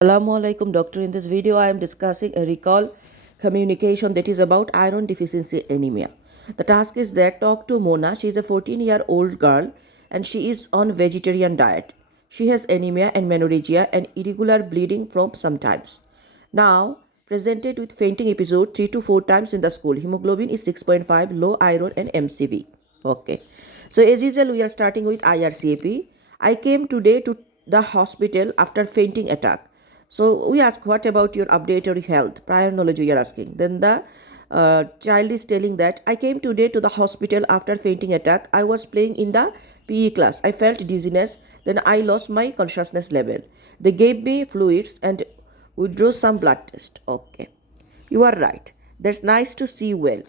Assalamu alaikum doctor. In this video I am discussing a recall communication that is about iron deficiency anemia. The task is that talk to Mona. She is a 14-year-old girl and she is on vegetarian diet. She has anemia and menorrhagia and irregular bleeding from sometimes. Now presented with fainting episode 3 to 4 times in the school. Hemoglobin is 6.5, low iron and MCV. Okay. So as usual we are starting with IRCAP. I came today to the hospital after fainting attack. So we ask, what about your update or health? Prior knowledge we are asking. Then the child is telling that I came today to the hospital after fainting attack. I was playing in the PE class. I felt dizziness. Then I lost my consciousness level. They gave me fluids and withdrew some blood test. Okay, you are right. That's nice to see you well.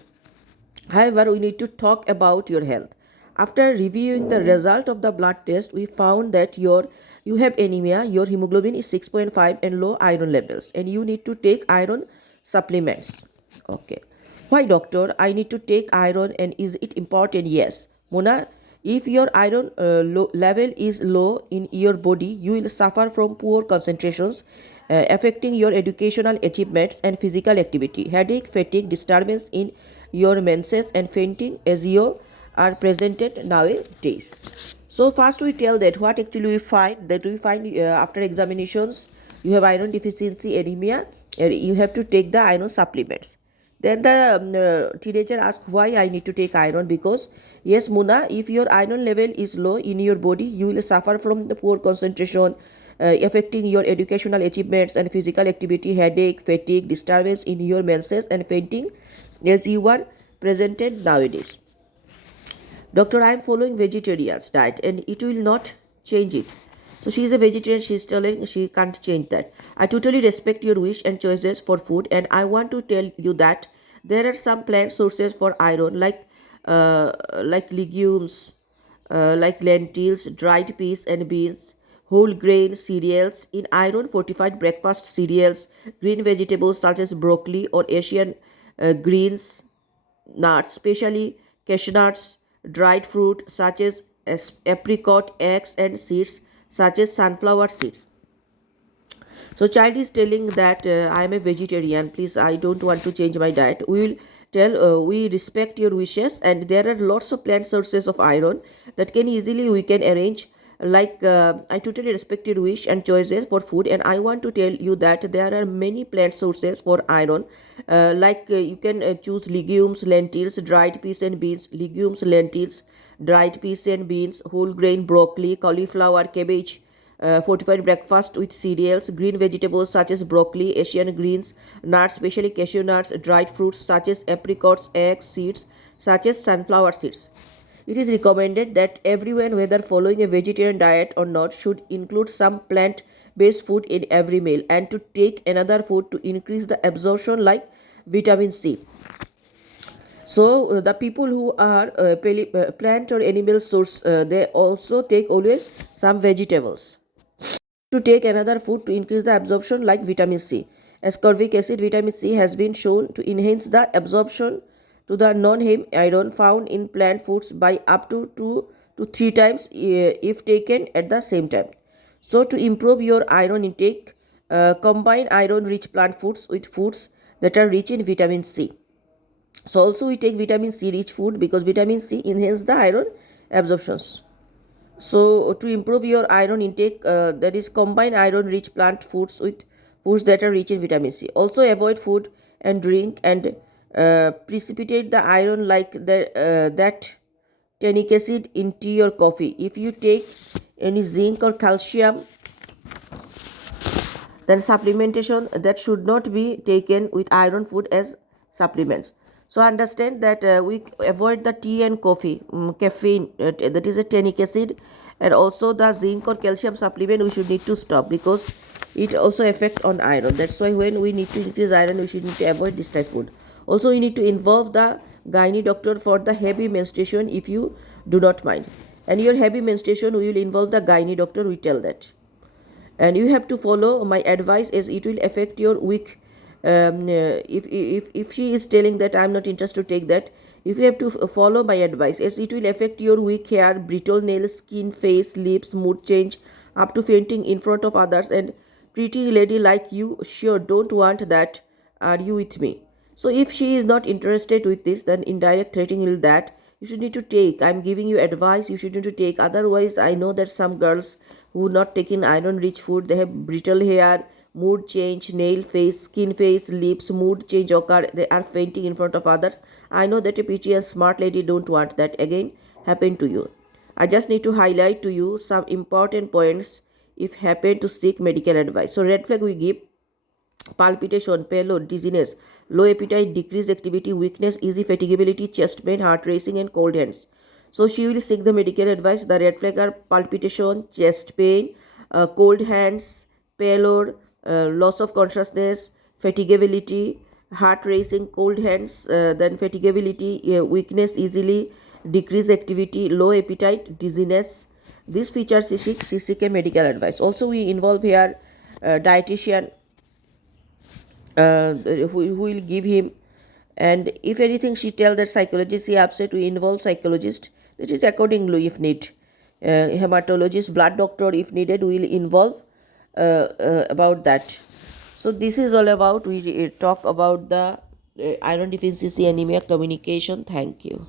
However, we need to talk about your health. After reviewing the result of the blood test, we found that you have anemia, your hemoglobin is 6.5 and low iron levels, and you need to take iron supplements. Okay. Why, doctor? I need to take iron, and is it important? Yes. Mona, if your iron level is low in your body, you will suffer from poor concentrations, affecting your educational achievements and physical activity. Headache, fatigue, disturbance in your menses, and fainting as you are presented nowadays. So first we tell that what actually we find after examinations you have iron deficiency anemia, you have to take the iron supplements. Then the teenager asks why I need to take iron, because yes Muna, if your iron level is low in your body, you will suffer from the poor concentration, affecting your educational achievements and physical activity, headache, fatigue, disturbance in your menses, and fainting as you are presented nowadays. Doctor, I am following vegetarian's diet and it will not change it. So she is a vegetarian, she is telling she can't change that. I totally respect your wish and choices for food, and I want to tell you that there are some plant sources for iron like legumes, like lentils, dried peas and beans, whole grain cereals, in iron fortified breakfast cereals, green vegetables such as broccoli or Asian greens, nuts, especially cashew nuts, dried fruit such as apricot, eggs, and seeds such as sunflower seeds. So child is telling that I am a vegetarian. Please, I don't want to change my diet. We will tell we respect your wishes, and there are lots of plant sources of iron that can easily we can arrange. Like I totally respect your wish and choices for food, and I want to tell you that there are many plant sources for iron. You can choose legumes, lentils, dried peas and beans, legumes, lentils, dried peas and beans, whole grain, broccoli, cauliflower, cabbage, fortified breakfast with cereals, green vegetables such as broccoli, Asian greens, nuts, especially cashew nuts, dried fruits such as apricots, eggs, seeds such as sunflower seeds. It is recommended that everyone, whether following a vegetarian diet or not, should include some plant based food in every meal, and to take another food to increase the absorption, like vitamin C. So the people who are plant or animal source, they also take always some vegetables. To take another food to increase the absorption, like vitamin C. Ascorbic acid, vitamin C has been shown to enhance the absorption to the non-heme iron found in plant foods by up to 2 to 3 times if taken at the same time. So to improve your iron intake, combine iron-rich plant foods with foods that are rich in vitamin C. So also we take vitamin C rich food because vitamin C enhances the iron absorptions. So to improve your iron intake, that is combine iron rich plant foods with foods that are rich in vitamin C. Also avoid food and drink and precipitate the iron like that tannic acid in tea or coffee. If you take any zinc or calcium, then supplementation that should not be taken with iron food as supplements. So understand that we avoid the tea and coffee, caffeine, that is a tannic acid, and also the zinc or calcium supplement we should need to stop because it also affect on iron. That's why when we need to increase iron, we should need to avoid this type of food. Also, we need to involve the gynae doctor for the heavy menstruation if you do not mind. And your heavy menstruation, we will involve the gynae doctor, we tell that. And you have to follow my advice as it will affect your weak. If she is telling that I'm not interested to take that, if you have to follow my advice, as it will affect your weak hair, brittle nails, skin, face, lips, mood change, up to fainting in front of others, and pretty lady like you sure don't want that. Are you with me? So if she is not interested with this, then indirect threatening will that you should need to take. I'm giving you advice, you should need to take. Otherwise, I know that some girls who not taking iron rich food, they have brittle hair, mood change, nail face, skin face, lips, mood change occur, they are fainting in front of others. I know that a pretty and smart lady don't want that again happen to you. I just need to highlight to you some important points if happen to seek medical advice. So red flag we give: palpitation, pallor, dizziness, low appetite, decreased activity, weakness, easy fatigability, chest pain, heart racing, and cold hands. So she will seek the medical advice. The red flag are palpitation, chest pain, cold hands, pallor, loss of consciousness, fatigability, heart racing, cold hands, then fatigability, weakness easily, decreased activity, low appetite, dizziness. These features she seek a medical advice. Also, we involve here dietitian who will give him, and if anything she tell that psychologist he upset, we involve psychologist, that is accordingly if need. Hematologist, blood doctor if needed, we will involve about that. So this is all about, we talk about the iron deficiency anemia communication. Thank you.